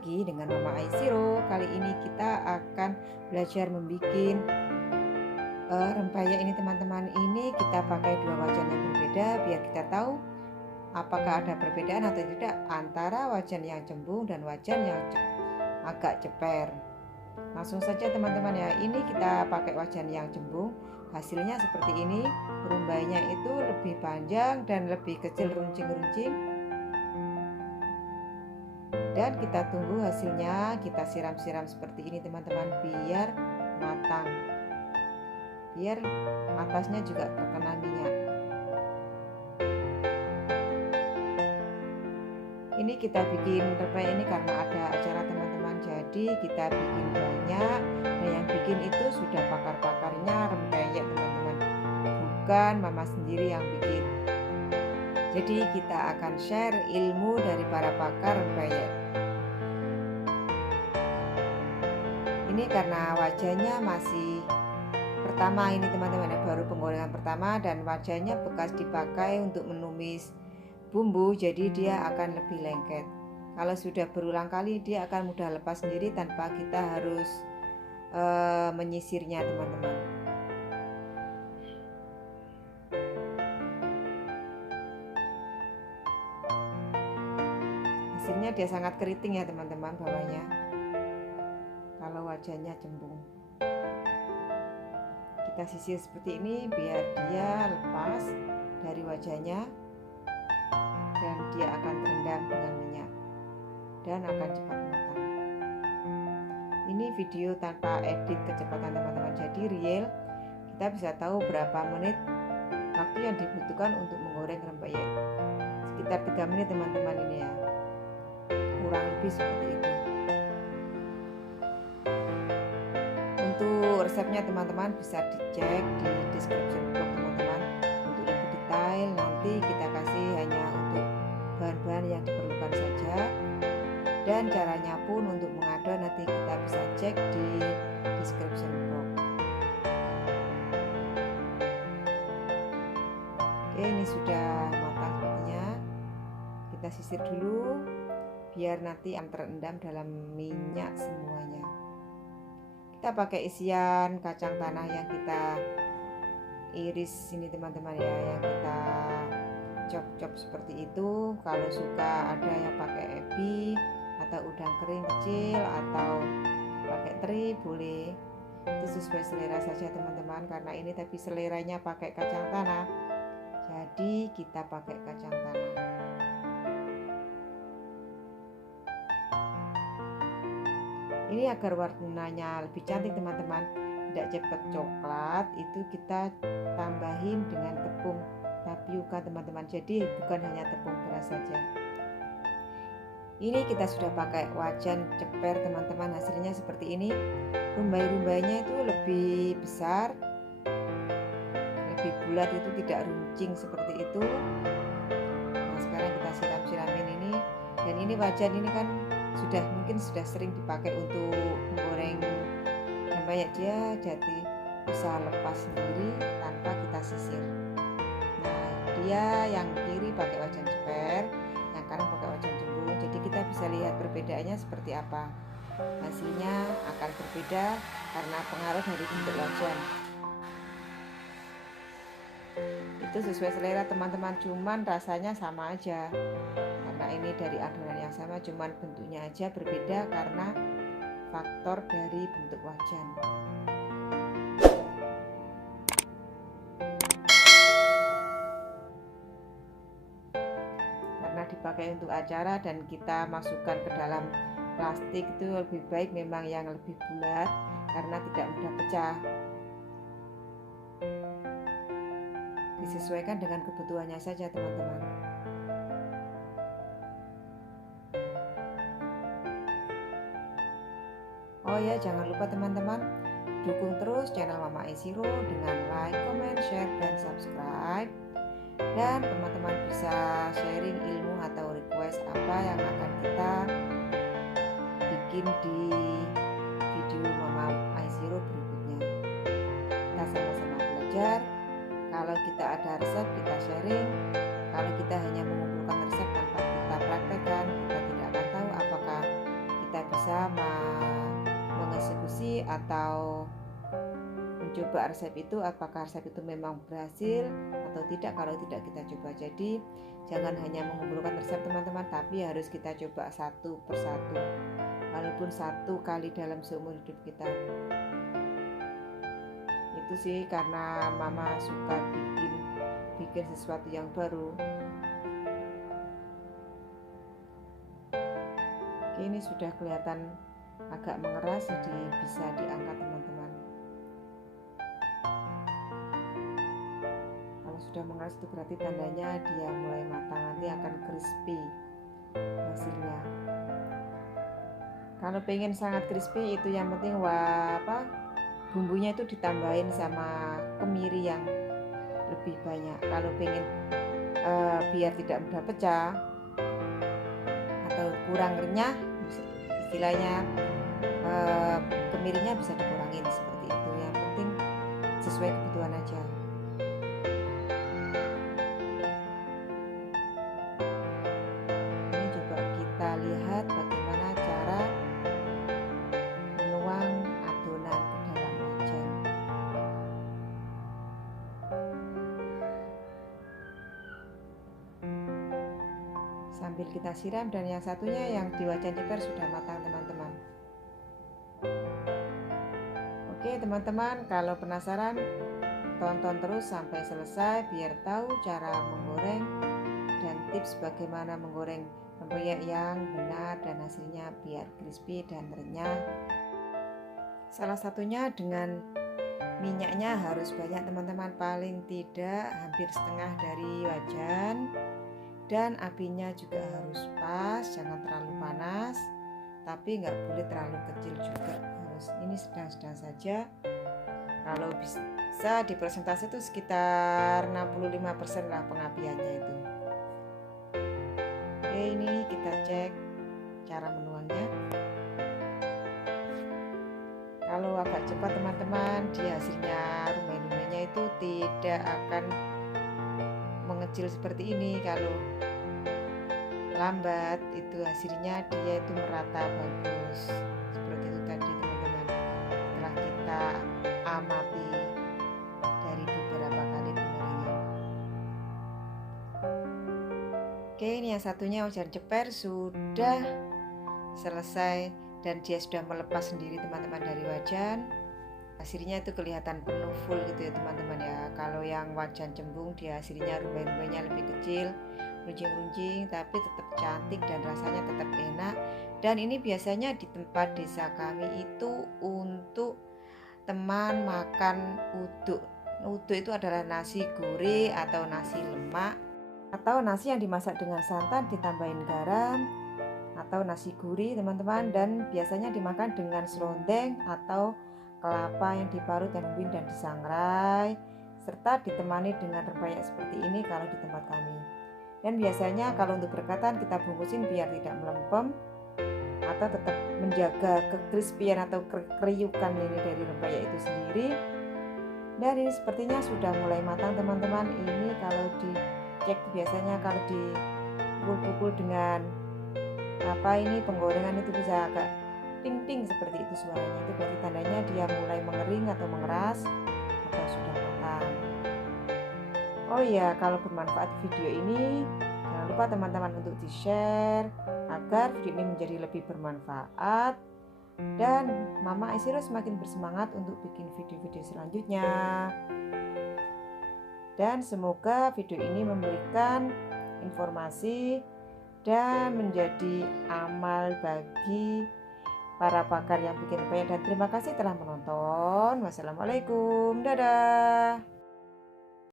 lagi dengan Mama Aisiro. Kali ini kita akan belajar membuat rempeyek ini teman-teman. Ini kita pakai dua wajan yang berbeda biar kita tahu apakah ada perbedaan atau tidak antara wajan yang cembung dan wajan yang agak ceper. Langsung saja teman-teman ya. Ini kita pakai wajan yang cembung. Hasilnya seperti ini. Rumbainya itu lebih panjang dan lebih kecil runcing-runcing. Dan kita tunggu hasilnya. Kita siram-siram seperti ini teman-teman biar matang, biar atasnya juga terkena minyak. Ini kita bikin rempeyek ini karena ada acara teman-teman, jadi kita bikin banyak. Dan yang bikin itu sudah pakar-pakarnya rempeyek teman-teman, bukan Mama sendiri yang bikin. Jadi kita akan share ilmu dari para pakar rempeyek. Ini karena wajannya masih pertama ini teman-teman, baru penggorengan pertama dan wajannya bekas dipakai untuk menumis bumbu, jadi dia akan lebih lengket. Kalau sudah berulang kali dia akan mudah lepas sendiri tanpa kita harus menyisirnya teman-teman. Hasilnya dia sangat keriting ya teman-teman bawahnya kalau wajannya cembung. Kita sisir seperti ini biar dia lepas dari wajannya dan dia akan terendam dengan minyak dan akan cepat matang. Ini video tanpa edit kecepatan teman-teman, jadi real. Kita bisa tahu berapa menit waktu yang dibutuhkan untuk menggoreng rempeyek. Sekitar 3 menit teman-teman ini ya, kurang lebih seperti itu. Untuk resepnya teman-teman bisa dicek di description box teman-teman untuk lebih detail. Nanti kita kasih hanya untuk bahan-bahan yang diperlukan saja, dan caranya pun untuk mengadon nanti kita bisa cek di description box. Oke, ini sudah matang sepertinya. Kita sisir dulu biar nanti terendam dalam minyak semuanya. Kita pakai isian kacang tanah yang kita iris ini teman-teman ya, yang kita chop-chop seperti itu. Kalau suka ada yang pakai ebi atau udang kering kecil atau pakai teri boleh, itu sesuai selera saja teman-teman. Karena ini tapi seleranya pakai kacang tanah, jadi kita pakai kacang tanah. Ini agar warnanya lebih cantik teman-teman, tidak cepat coklat, itu kita tambahin dengan tepung tapioka teman-teman. Jadi bukan hanya tepung beras saja. Ini kita sudah pakai wajan ceper teman-teman, hasilnya seperti ini. Rumbai-rumbainya itu lebih besar, lebih bulat, itu tidak runcing seperti itu. Nah sekarang kita siram-siramin ini. Dan ini wajan ini kan mungkin sudah sering dipakai untuk menggoreng rempeyek, dia jadi bisa lepas sendiri tanpa kita sisir. Nah dia yang kiri pakai wajan ceper, yang kanan pakai wajan cembung, jadi kita bisa lihat perbedaannya seperti apa. Hasilnya akan berbeda karena pengaruh dari bentuk wajan. Itu sesuai selera teman-teman, cuman rasanya sama aja. Karena ini dari adonan yang sama, cuman bentuknya aja berbeda karena faktor dari bentuk wajan. Karena dipakai untuk acara dan kita masukkan ke dalam plastik, itu lebih baik memang yang lebih bulat karena tidak mudah pecah. Disesuaikan dengan kebutuhannya saja teman-teman. Oh ya, jangan lupa teman-teman dukung terus channel Mama Aisiro dengan like, comment, share, dan subscribe. Dan teman-teman bisa sharing ilmu atau request apa yang akan kita bikin di video Mama Aisiro berikutnya. Kita sama-sama belajar. Kalau kita ada resep kita sharing. Kalau kita hanya mengumpulkan resep tanpa kita praktekkan, kita tidak akan tahu apakah kita bisa mengeksekusi atau mencoba resep itu, apakah resep itu memang berhasil atau tidak. Kalau tidak, kita coba. Jadi jangan hanya mengumpulkan resep teman-teman, tapi harus kita coba satu persatu, walaupun satu kali dalam seumur hidup kita. Itu sih karena mama suka bikin sesuatu yang baru. Oke, ini sudah kelihatan agak mengeras, jadi bisa diangkat teman-teman. Kalau sudah mengeras itu berarti tandanya dia mulai matang, nanti akan crispy hasilnya. Kalau pengen sangat crispy, itu yang penting bumbunya itu ditambahin sama kemiri yang lebih banyak. Kalau pengen biar tidak mudah pecah atau kurang renyah, istilahnya kemirinya bisa dikurangin seperti itu. Yang penting sesuai kebutuhan aja. Ini coba kita lihat bagaimana cara menuang adonan ke dalam wajan. Sambil kita siram, dan yang satunya yang di wajan ceper sudah matang teman-teman. Oke teman-teman, kalau penasaran tonton terus sampai selesai biar tahu cara menggoreng dan tips bagaimana menggoreng rempeyek yang benar dan hasilnya biar crispy dan renyah. Salah satunya dengan minyaknya harus banyak teman-teman, paling tidak hampir setengah dari wajan. Dan apinya juga harus pas, jangan terlalu panas, tapi nggak boleh terlalu kecil juga. Ini sedang-sedang saja. Kalau bisa di persentase itu sekitar 65% lah pengapiannya itu. Oke, ini kita cek cara menuangnya. Kalau agak cepat teman-teman, dia hasilnya rumbai-rumbainya itu tidak akan mengecil seperti ini. Kalau lambat itu hasilnya dia itu merata bagus seperti itu tadi teman-teman, setelah kita amati dari beberapa kali penggorengan. Oke, ini yang satunya wajan ceper sudah selesai dan dia sudah melepas sendiri teman-teman dari wajan. Hasilnya itu kelihatan penuh full gitu ya teman-teman ya. Kalau yang wajan cembung dia hasilnya rumbai-rumbainya lebih kecil, runcing-runcing, tapi tetap cantik dan rasanya tetap enak. Dan ini biasanya di tempat desa kami itu untuk teman makan uduk. Uduk itu adalah nasi gurih atau nasi lemak, atau nasi yang dimasak dengan santan ditambahin garam, atau nasi gurih teman-teman. Dan biasanya dimakan dengan serundeng atau kelapa yang diparut dan dan disangrai, serta ditemani dengan rempeyek seperti ini kalau di tempat kami. Dan biasanya kalau untuk berkatan kita bungkusin biar tidak melempem atau tetap menjaga kekrispian atau kriukan ini dari rempeyek itu sendiri. Dan ini sepertinya sudah mulai matang teman-teman. Ini kalau dicek biasanya kalau dipukul-pukul dengan penggorengan itu bisa agak ting-ting seperti itu suaranya, itu berarti tandanya dia mulai mengering atau mengeras atau sudah matang. Oh iya, kalau bermanfaat video ini jangan lupa teman-teman untuk di-share agar video ini menjadi lebih bermanfaat dan Mama Aisiro semakin bersemangat untuk bikin video-video selanjutnya. Dan semoga video ini memberikan informasi dan menjadi amal bagi para pakar yang bikin rempeyek. Dan terima kasih telah menonton. Wassalamualaikum, dadah.